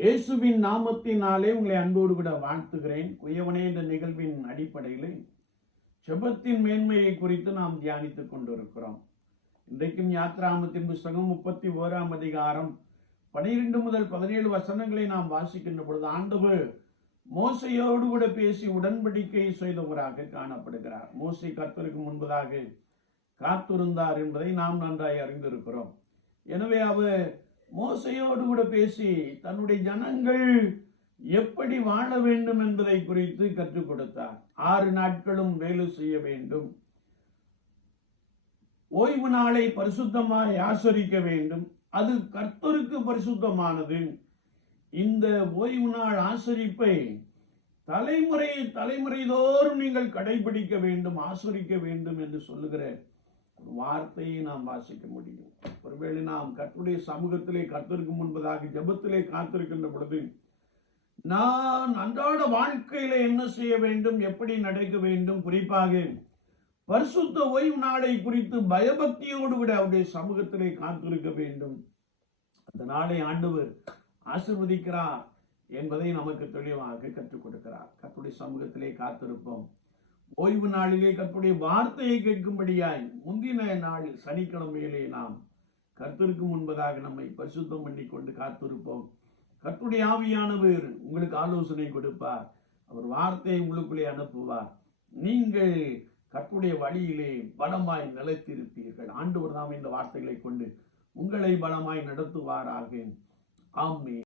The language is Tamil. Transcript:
இயேசுவின் நாமத்தினாலே உங்களை அன்போடு கூட வாழ்த்துகிறேன். குயவனே என்ற நிகழ்வின் அடிப்படையில் செபத்தின் மேன்மையை குறித்து நாம் தியானித்துக் கொண்டிருக்கிறோம். இன்றைக்கும் யாத்ராமத்தின் புஸ்தகம் முப்பத்தி ஓராம் அதிகாரம் பனிரெண்டு முதல் பதினேழு வசனங்களை நாம் வாசிக்கின்ற பொழுது ஆண்டவர் மோசையோடு கூட பேசி உடன்படிக்கை செய்தவராக காணப்படுகிறார். மோசை கர்த்தருக்கு முன்பதாக காத்திருந்தார் என்பதை நாம் நன்றாய் அறிந்திருக்கிறோம். எனவே அவர் மோசையோடு கூட பேசி தன்னுடைய ஜனங்கள் எப்படி வாழ வேண்டும் என்பதை குறித்து கற்றுக் கொடுத்தார். ஆறு நாட்களும் வேலை செய்ய வேண்டும். ஓய்வு நாளை பரிசுத்தமாக ஆசரிக்க வேண்டும். அது கர்த்தருக்கு பரிசுத்தமானது. இந்த ஓய்வு நாள் ஆசரிப்பை தலைமுறை தலைமுறை தோறும் நீங்கள் கடைபிடிக்க வேண்டும் ஆசரிக்க வேண்டும் என்று சொல்லுகிற ஒரு வார்த்தையை நாம் வாசிக்க முடியும். வேலை நாம் கத்துடைய சமூகத்திலே கர்த்தருக்கு முன்பதாக ஜபத்திலே காத்திருக்கின்ற பொழுது நான் அன்றாட வாழ்க்கையில என்ன செய்ய வேண்டும் எப்படி நடக்க வேண்டும்? குறிப்பாக பரிசுத்த ஓய்வு நாளை குறித்து பயபக்தியோடு விட அவருடைய சமூகத்திலே காத்திருக்க வேண்டும். அந்த நாளை ஆண்டவர் ஆசிர்வதிக்கிறார் என்பதை நமக்கு தெளிவாக கற்றுக் கொடுக்கிறார். கத்துடைய சமூகத்திலே காத்திருப்போம். ஓய்வு நாளிலே கத்துடைய வார்த்தையை கேட்கும்படியாய் முந்தின நாளில் சனிக்கிழமையிலே நாம் கர்த்தருக்கு முன்பதாக நம்மை பரிசுத்தம் பண்ணி கொண்டு காத்திருப்போம். கர்த்துடைய ஆவியானவர் உங்களுக்கு ஆலோசனை கொடுப்பார். அவர் வார்த்தையை உங்களுக்குள்ளே அனுப்புவார். நீங்கள் கர்த்தருடைய வழியிலே பலமாய் நிலைத்திருப்பீர்கள். ஆண்டவர் தாம் இந்த வார்த்தைகளை கொண்டு உங்களை பலமாய் நடத்துவாராக. ஆமே